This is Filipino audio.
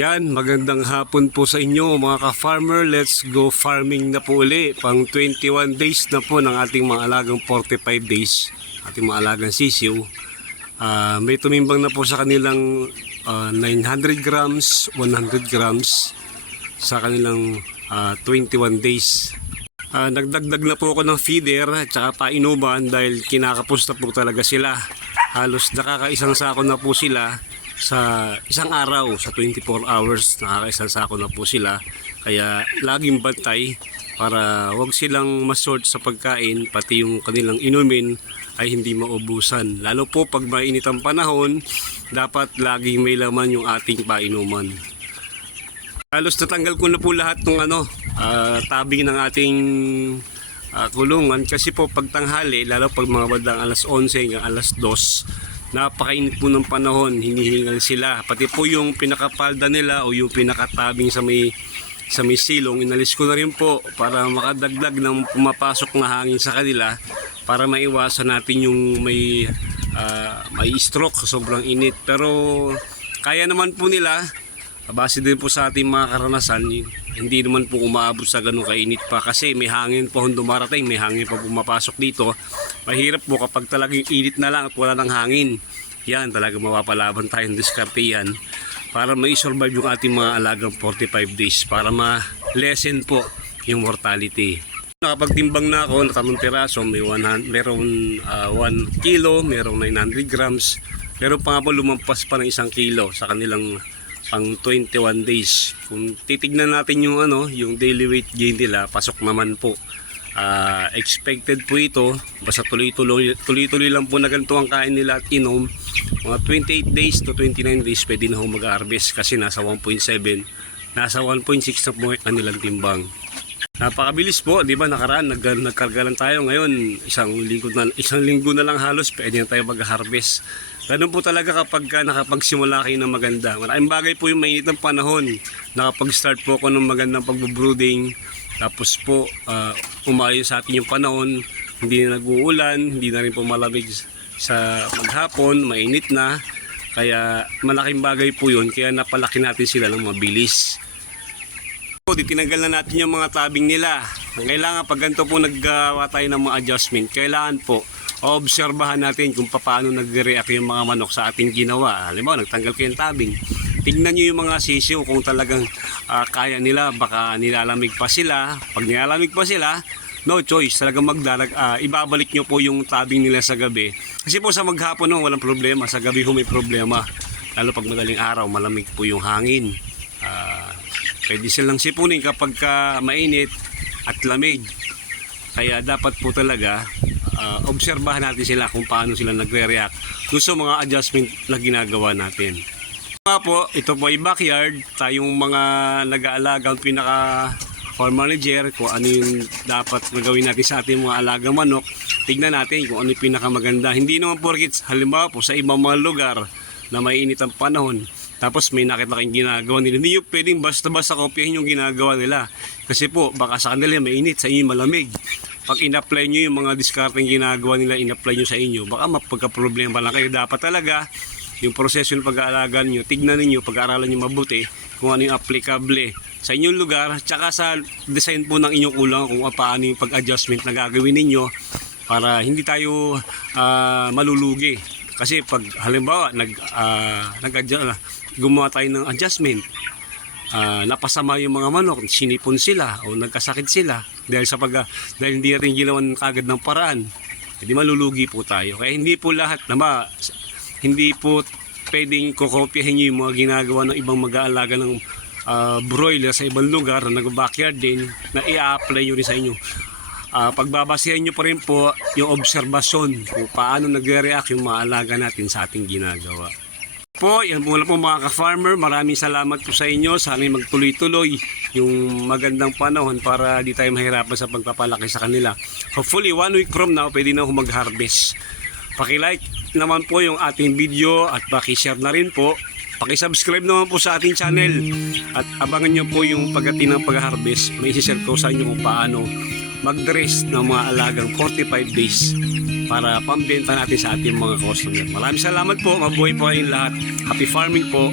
Yan, magandang hapon po sa inyo mga ka-farmer. Let's go farming na po uli. Pang 21 days na po ng ating mga alagang 45 days. Ating mga alagang sisiw. May tumimbang na po sa kanilang 900 grams, 100 grams sa kanilang 21 days. Nagdagdag na po ako ng feeder at saka painuman dahil kinakapos na po talaga sila. Halos nakakaisang sako na po sila sa isang araw, sa 24 hours nakakaisang sako na po sila. Kaya laging bantay para wag silang ma-short sa pagkain, pati yung kanilang inumin ay hindi maubusan. Lalo po pag mainit ang panahon, dapat laging may laman yung ating painuman. Halos natanggal ko na po lahat ng tabing ng ating kulungan kasi po pag tanghali, lalo pag mga bandang alas 11 hanggang alas 2, napakainit po ng panahon, hinihingal sila. Pati po yung pinakapalda nila o yung pinakatabing sa may silong, inalis ko na rin po para makadagdag ng pumapasok na hangin sa kanila para maiwasan natin yung may stroke sa sobrang init. Pero kaya naman po nila, base din po sa ating mga karanasan, hindi naman po umaabot sa ganun kainit pa kasi may hangin po dumarating, may hangin pa pumapasok dito. Mahirap po kapag talagang init na lang at wala ng hangin. Yan, talaga mapapalaban tayong diskarte yan para ma-survive yung ating mga alagang 45 days para ma-lessen po yung mortality. Nakapagtimbang na ako, natamang piraso, merong 1 kilo, merong 900 grams, meron pa nga po lumampas pa ng 1 kilo sa kanilang pang 21 days. Kung titignan natin yung yung daily weight gain nila, pasok naman po. Expected po ito, basta tuloy-tuloy lang po na ganito ang kain nila at inom. Mga 28 days to 29 days pwede na ho mag-harvest kasi nasa 1.7, nasa 1.6 na po kanilang timbang. Napakabilis po, di ba? Nakaraan nagkarga lang tayo, ngayon isang linggo na lang halos pwede na tayo mag-harvest. Ganun po talaga kapag nakapagsimula kayo ng maganda. Maraming bagay po yung mainit ng panahon. Nakapag-start po ako ng magandang pag-brooding. Tapos po umayon sa atin yung panahon. Hindi na nag-uulan, hindi na rin po malamig sa maghapon, mainit na. Kaya malaking bagay po yun. Kaya napalaki natin sila ng mabilis. Tinanggal na natin yung mga tabing nila. Kailangan pag ganito po naggawa tayo ng mga adjustment, kailangan po obserbahan natin kung paano nagre-react yung mga manok sa ating ginawa. Halimbawa, nagtanggal ko yung tabing. Tignan nyo yung mga sisiw kung talagang kaya nila, baka nilalamig pa sila. Pag nilalamig pa sila, no choice, talagang ibabalik nyo po yung tabing nila sa gabi. Kasi po sa maghapon walang problema, sa gabi may problema. Lalo pag madaling araw, malamig po yung hangin. Pwede silang sipunin kapag mainit at lamig. Kaya dapat po talaga obserbahan natin sila kung paano sila nagre-react doon sa mga adjustment na ginagawa natin. Ito po ay backyard. Tayong mga nag-aalagang pinaka-farm manager, kung ano yung dapat gagawin natin sa ating mga alagang manok, tignan natin kung ano yung pinakamaganda. Hindi naman porkit halimbawa po sa ibang mga lugar na mainit ang panahon, tapos may nakita kayong ginagawa nila, hindi nyo pwedeng basta-basta kopyahin yung ginagawa nila. Kasi po, baka sa kanila mainit, sa inyo malamig. Pag in-apply nyo yung mga discarding ginagawa nila, in-apply nyo sa inyo, baka mapagka-problema lang kayo. Dapat talaga, yung proseso ng pag-aalaga nyo, tignan ninyo, pag-aaralan nyo mabuti, kung ano yung applicable sa inyong lugar, tsaka sa design po ng inyong kulang, kung paano yung pag-adjustment na gagawin ninyo, para hindi tayo malulugi. Kasi pag halimbawa, gumawa tayo ng adjustment, napasama yung mga manok, sinipon sila o nagkasakit sila dahil hindi natin ginawan kagad ng paraan, hindi malulugi po tayo. Kaya hindi po lahat hindi po pwedeng kokopyahin nyo yung mga ginagawa ng ibang mag-aalaga ng broiler sa ibang lugar na nag-backyard din, na i-apply nyo rin sa inyo. Pagbabasihan nyo pa rin po yung obserbasyon kung paano nagre-react yung mga alaga natin sa ating ginagawa. Yan muna po mga ka-farmer, maraming salamat po sa inyo. Sana magtuloy-tuloy yung magandang panahon para di tayo mahirapan sa pagpapalaki sa kanila. Hopefully 1 week from now pwede na mag-harvest. Paki-like naman po yung ating video at paki-share na rin po. Paki-subscribe naman po sa ating channel at abangan nyo po yung pagdating ng pag-harvest. May isi-share ko sa inyo kung paano mag-dress ng mga alagang 45 days para pambenta natin sa ating mga customer. Maraming salamat po. Mabuhay po kayong lahat. Happy farming po.